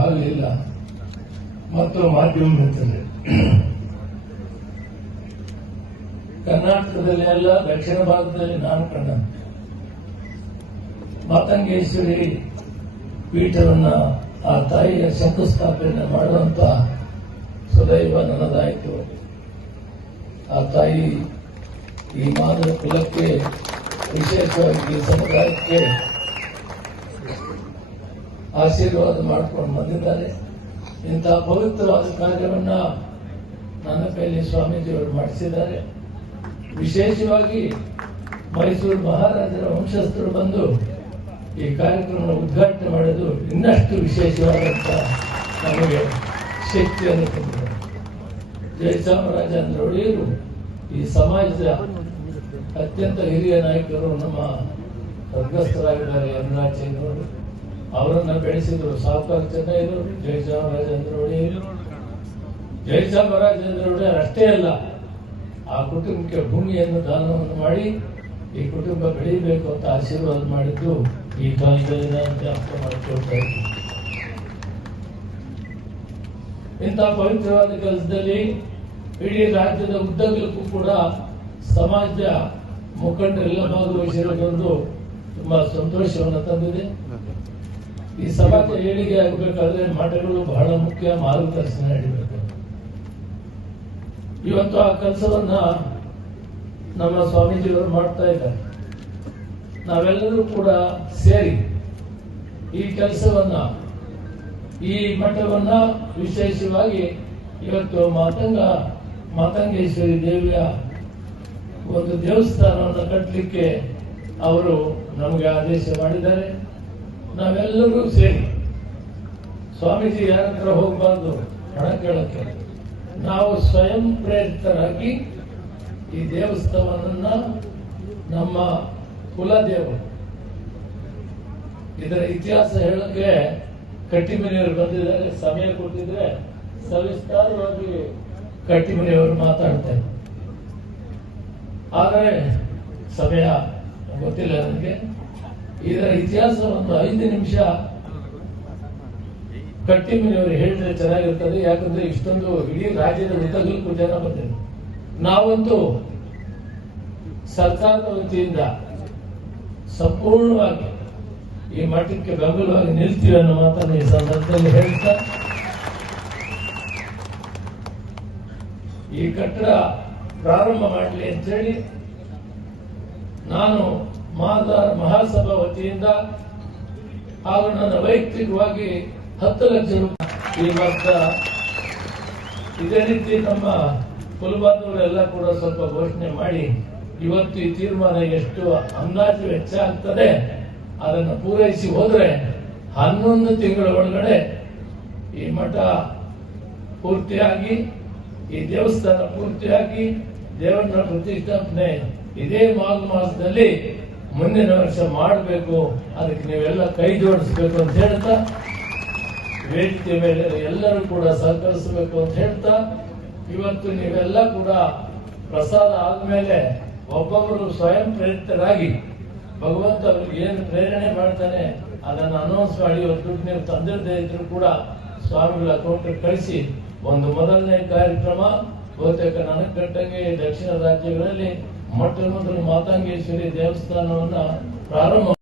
ಆಗಲಿಲ್ಲ. ಮತ್ತು ಮಾಧ್ಯಮ ಮಿತ್ರರೇ, ಕರ್ನಾಟಕದಲ್ಲಿ ಎಲ್ಲ ದಕ್ಷಿಣ ಭಾರತದಲ್ಲಿ ನಾನು ಕಂಡಂತೆ ಮಾತಂಗೇಶ್ವರಿ ಪೀಠವನ್ನ ಆ ತಾಯಿಯ ಶಂಕುಸ್ಥಾಪನೆ ಮಾಡುವಂತ ಸದೈವ ನನ್ನದಾಯಿತು. ಆ ತಾಯಿ ಈ ಮಾನವ ಕುಲಕ್ಕೆ, ವಿಶೇಷವಾಗಿ ಸಮುದಾಯಕ್ಕೆ ಆಶೀರ್ವಾದ ಮಾಡಿಕೊಂಡು ಬಂದಿದ್ದಾರೆ. ಇಂತಹ ಪವಿತ್ರವಾದ ಕಾರ್ಯವನ್ನ ನನ್ನ ಕೈಲಿ ಸ್ವಾಮೀಜಿಯವರು ಮಾಡಿಸಿದ್ದಾರೆ. ವಿಶೇಷವಾಗಿ ಮೈಸೂರು ಮಹಾರಾಜರ ವಂಶಸ್ಥರು ಬಂದು ಈ ಕಾರ್ಯಕ್ರಮ ಉದ್ಘಾಟನೆ ಮಾಡೋದು ಇನ್ನಷ್ಟು ವಿಶೇಷವಾದಂತ ನಮಗೆ ಶಕ್ತಿಯನ್ನು ತಂದಿದ್ದಾರೆ. ಜಯಚಾಮರಾಜೇಂದ್ರ ಒಡೆಯರು ಈ ಸಮಾಜದ ಅತ್ಯಂತ ಹಿರಿಯ ನಾಯಕರು, ನಮ್ಮ ಸ್ವರ್ಗಸ್ಥರಾಗಿದ್ದಾರೆ ಯಮರಾಜೇಂದ್ರವರು. ಅವರನ್ನ ಬೆಳೆಸಿದ್ರು ಸಾವುಕಾರ ಚೆನ್ನೈಯರು, ಜಯಚಾಮರಾಜೇಂದ್ರ ಒಡೆಯರು. ಜಯಚಾಮರಾಜೇಂದ್ರ ಒಡೆಯರು ಅಷ್ಟೇ ಅಲ್ಲ, ಆ ಕುಟುಂಬಕ್ಕೆ ಭೂಮಿಯನ್ನು ದಾನವನ್ನು ಮಾಡಿ ಈ ಕುಟುಂಬ ಬೆಳೀಬೇಕು ಅಂತ ಆಶೀರ್ವಾದ ಮಾಡಿದ್ದು ಈ ಕಾಲದಲ್ಲಿ ಅಂತ ಅರ್ಥ ಮಾಡಿಕೊಳ್ತಾ ಇದ್ವಿ. ಇಂತಹ ಪವಿತ್ರವಾದ ಕೆಲಸದಲ್ಲಿ ಇಡೀ ರಾಜ್ಯದ ಉದ್ದಗಲಕ್ಕೂ ಕೂಡ ಸಮಾಜ ಮುಖಂಡರೆಲ್ಲ ಭಾಗವಹಿಸಿರೋದೊಂದು ತುಂಬಾ ಸಂತೋಷವನ್ನು ತಂದಿದೆ. ಈ ಸಮಾಜ ಏಳಿಗೆ ಆಗಬೇಕಾದ್ರೆ ಮಠಗಳು ಬಹಳ ಮುಖ್ಯ, ಮಾರ್ಗದರ್ಶನ ನೀಡಬೇಕು. ಇವತ್ತು ಆ ಕೆಲಸವನ್ನ ನಮ್ಮ ಸ್ವಾಮೀಜಿಯವರು ಮಾಡ್ತಾ ಇದ್ದಾರೆ. ನಾವೆಲ್ಲರೂ ಕೂಡ ಸೇರಿ ಈ ಕೆಲಸವನ್ನ, ಈ ಮಠವನ್ನ ವಿಶೇಷವಾಗಿ ಇವತ್ತು ಮಾತಂಗೇಶ್ವರಿ ದೇವಿಯ ಒಂದು ದೇವಸ್ಥಾನವನ್ನು ಕಟ್ಟಲಿಕ್ಕೆ ಅವರು ನಮಗೆ ಆದೇಶ ಮಾಡಿದ್ದಾರೆ. ನಾವೆಲ್ಲರೂ ಸೇರಿ, ಸ್ವಾಮೀಜಿ ಯಾರ ಹತ್ರ ಹೋಗಬಾರ್ದು ಹಣ ಕೇಳಕ್ಕೆ, ನಾವು ಸ್ವಯಂ ಪ್ರೇರಿತರಾಗಿ ಈ ದೇವಸ್ಥಾನವನ್ನ ನಮ್ಮ ಕುಲದೇವರು, ಇದರ ಇತಿಹಾಸ ಹೇಳಕ್ಕೆ ಕಟ್ಟಿಮನಿಯವರು ಬಂದಿದ್ದಾರೆ. ಸಮಯ ಕೊಟ್ಟಿದ್ರೆ ಸವಿಸ್ತಾರವಾಗಿ ಕಟ್ಟಿಮನಿಯವರು ಮಾತಾಡ್ತಾರೆ. ಆದರೆ ಸಮಯ ಗೊತ್ತಿಲ್ಲ ನನಗೆ. ಇದರ ಇತಿಹಾಸ ಒಂದು 5 ನಿಮಿಷ ಕಟ್ಟಿಮನಿಯವರು ಹೇಳಿದ್ರೆ ಚೆನ್ನಾಗಿರ್ತದೆ. ಯಾಕಂದ್ರೆ ಇಷ್ಟೊಂದು ಇಡೀ ರಾಜ್ಯದ ಉದ್ದಗಲಕ್ಕೂ ಜನ ಬಂದಿದೆ. ನಾವಂತೂ ಸರ್ಕಾರದ ವತಿಯಿಂದ ಸಂಪೂರ್ಣವಾಗಿ ಈ ಮಠಕ್ಕೆ ಬೆಂಬಲವಾಗಿ ನಿಲ್ತೀವಿ ಅನ್ನೋ ಮಾತನ್ನು ಈ ಸಂದರ್ಭದಲ್ಲಿ ಹೇಳ್ತಾ, ಈ ಕಟ್ಟಡ ಪ್ರಾರಂಭ ಮಾಡಲಿ ಅಂತೇಳಿ ನಾನು ಮಹಾಸಭಾ ವತಿಯಿಂದ ಹಾಗೂ ನನ್ನ ವೈಯಕ್ತಿಕವಾಗಿ 10 ಲಕ್ಷ ರೂಪಾಯಿ ಈ ವರ್ಷ ಇದೇ ರೀತಿ ನಮ್ಮ ಕುಲಬಾಂಧವರೆಲ್ಲ ಕೂಡ ಸ್ವಲ್ಪ ಘೋಷಣೆ ಮಾಡಿ ಇವತ್ತು ಈ ತೀರ್ಮಾನ ಎಷ್ಟು ಅಂದಾಜು ವೆಚ್ಚ ಆಗ್ತದೆ ಅದನ್ನು ಪೂರೈಸಿ ಹೋದ್ರೆ 11 ತಿಂಗಳ ಒಳಗಡೆ ಈ ಮಠ ಪೂರ್ತಿಯಾಗಿ, ಈ ದೇವಸ್ಥಾನ ಪೂರ್ತಿಯಾಗಿ, ದೇವರ ಪ್ರತಿಷ್ಠಾಪನೆ ಇದೇ ಮಾಸದಲ್ಲಿ ಮುಂದಿನ ವರ್ಷ ಮಾಡಬೇಕು. ಅದಕ್ಕೆ ನೀವೆಲ್ಲ ಕೈ ಜೋಡಿಸಬೇಕು ಅಂತ ಹೇಳ್ತಾ, ವೇದಿಕೆ ಮೇಲೆ ಎಲ್ಲರೂ ಕೂಡ ಸಹಕರಿಸಬೇಕು ಅಂತ ಹೇಳ್ತಾ, ಇವತ್ತು ನೀವೆಲ್ಲ ಕೂಡ ಪ್ರಸಾದ ಆದ್ಮೇಲೆ ಒಬ್ಬೊಬ್ಬರು ಸ್ವಯಂ ಪ್ರೇರಿತರಾಗಿ ಭಗವಂತ ಅವ್ರಿಗೆ ಏನು ಪ್ರೇರಣೆ ಮಾಡ್ತಾನೆ ಅದನ್ನು ಅನೌನ್ಸ್ ಮಾಡಿ, ಇವತ್ತು ದುಡ್ಡು ನೀವು ತಂದಿರದೇ ಇದ್ರು ಕೂಡ ಸ್ವಾಮಿಗಳ ಅಕೌಂಟ್ ಕಳಿಸಿ ಒಂದು ಮೊದಲನೇ ಕಾರ್ಯಕ್ರಮ ಬಹುತೇಕ ನನಗೆ ಕಟ್ಟಂಗೆ ದಕ್ಷಿಣ ರಾಜ್ಯಗಳಲ್ಲಿ ಮೊಟ್ಟ ಮೊದಲು ಮಾತಂಗೇಶ್ವರಿ ದೇವಸ್ಥಾನವನ್ನ ಪ್ರಾರಂಭ